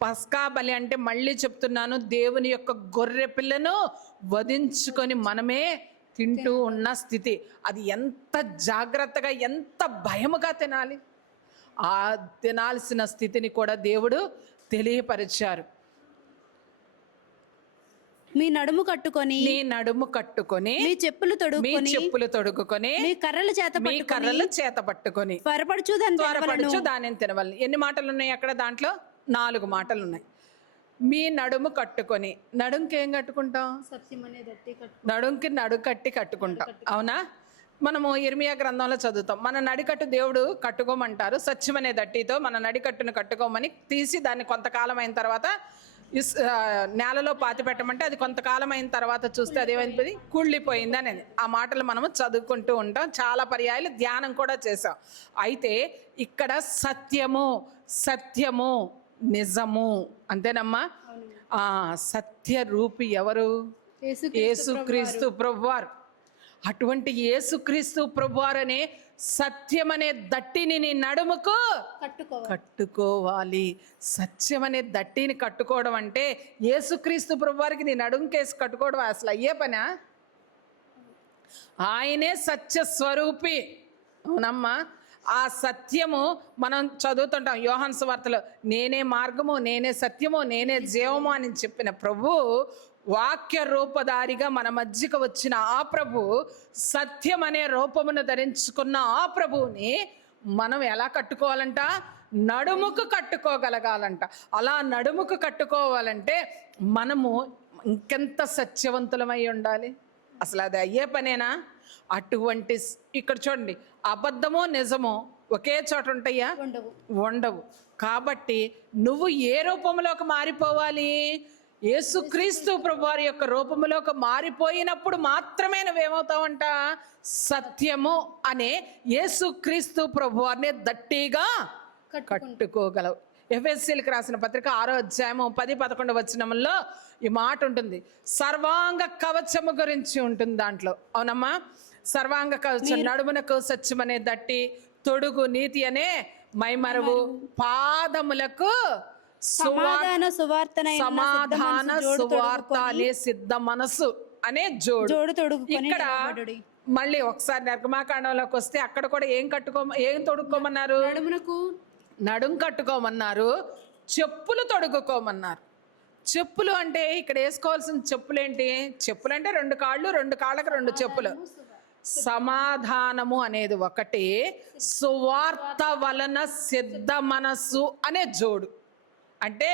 పస్కా బలి అంటే మళ్ళీ చెప్తున్నాను, దేవుని యొక్క గొర్రె పిల్లను వధించుకొని మనమే తింటూ ఉన్న స్థితి. అది ఎంత జాగ్రత్తగా, ఎంత భయముగా తినాలి. ఆ తినాల్సిన స్థితిని కూడా దేవుడు తెలియపరిచారు. మీ నడుము కట్టుకొని మీ చెప్పులు తొడుగుకొని మీ కర్రలు చేత పట్టుకొని త్వరపడుచు దానిని తినవలను. ఎన్ని మాటలు ఉన్నాయి అక్కడ? దాంట్లో 4 మాటలు ఉన్నాయి. మీ నడుము కట్టుకొని, నడుంకి ఏం కట్టుకుంటాం? నడుంకి నడుకట్టి కట్టుకుంటాం, అవునా? మనము ఇర్మియా గ్రంథంలో చదువుతాం, మన నడికట్టు దేవుడు కట్టుకోమంటారు. సత్యమనే దట్టితో మన నడికట్టును కట్టుకోమని తీసి దాన్ని కొంతకాలం అయిన తర్వాత నేలలో పాతి పెట్టమంటే అది కొంతకాలం అయిన తర్వాత చూస్తే అదేమైంది? కుళ్ళిపోయింది అనేది. ఆ మాటలు మనము చదువుకుంటూ ఉంటాం, చాలా పర్యాయాలు ధ్యానం కూడా చేసాం. అయితే ఇక్కడ సత్యము నిజము, అంతేనమ్మా? సత్య రూపి ఎవరు? యేసుక్రీస్తు ప్రభువారు. అటువంటి యేసుక్రీస్తు ప్రభువారు అనే సత్యం అనే దట్టిని నీ నడుముకు కట్టుకోవాలి. సత్యం అనే దట్టిని కట్టుకోవడం అంటే యేసుక్రీస్తు ప్రభువారికి నీ నడుముకేసి కట్టుకోవడం అసలు అయ్యే పనా? ఆయనే సత్య స్వరూపి, అవునమ్మా? ఆ సత్యము మనం చదువుతుంటాం యోహాను సువార్తలో, నేనే మార్గము, నేనే సత్యము, నేనే జీవము అని చెప్పిన ప్రభు, వాక్య రూపధారిగా మన మధ్యకు వచ్చిన ఆ ప్రభు, సత్యం అనే రూపమును ధరించుకున్న ఆ ప్రభువుని మనం ఎలా కట్టుకోవాలంట? నడుముకు కట్టుకోగలగాలంట. అలా నడుముకు కట్టుకోవాలంటే మనము ఇంకెంత సత్యవంతులమై ఉండాలి. అసలు అది అయ్యే పనేనా? అటువంటి ఇక్కడ చూడండి, అబద్ధమో నిజమో ఒకే చోట ఉంటాయా? ఉండవు. కాబట్టి నువ్వు ఏ రూపంలోకి మారిపోవాలి? యేసుక్రీస్తు ప్రభువారి యొక్క రూపంలోకి మారిపోయినప్పుడు మాత్రమే నువ్వేమవుతావంట? సత్యము అనే యేసుక్రీస్తు ప్రభువారిని దట్టిగా కట్టుకోగలవు. ఎఫెసీయులకు రాసిన పత్రిక 6వ అధ్యాయము 10-11 వచనముల్లో ఈ మాట ఉంటుంది. సర్వాంగ కవచము గురించి ఉంటుంది దాంట్లో, అవునమ్మా? సర్వాంగ కవచం, నడుమునకు సత్యం అనే దట్టి, తొడుగు నీతి అనే మైమరువు, పాదములకు సమాధాన సువార్త అనే సిద్ధ మనసు అనే జోడు. ఇక్కడ మళ్ళీ ఒకసారి నిర్గమాకాండంలోకి వస్తే అక్కడ కూడా ఏం తొడుక్కోమన్నారు? నడుం కట్టుకోమన్నారు, చెప్పులు తొడుగుకోమన్నారు. చెప్పులు అంటే ఇక్కడ వేసుకోవాల్సిన చెప్పులు ఏంటి? చెప్పులు అంటే 2 కాళ్ళు, 2 కాళ్ళకి 2 చెప్పులు. సమాధానము అనేది ఒకటి, సువార్త వలన సిద్ధ మనస్సు అనే జోడు. అంటే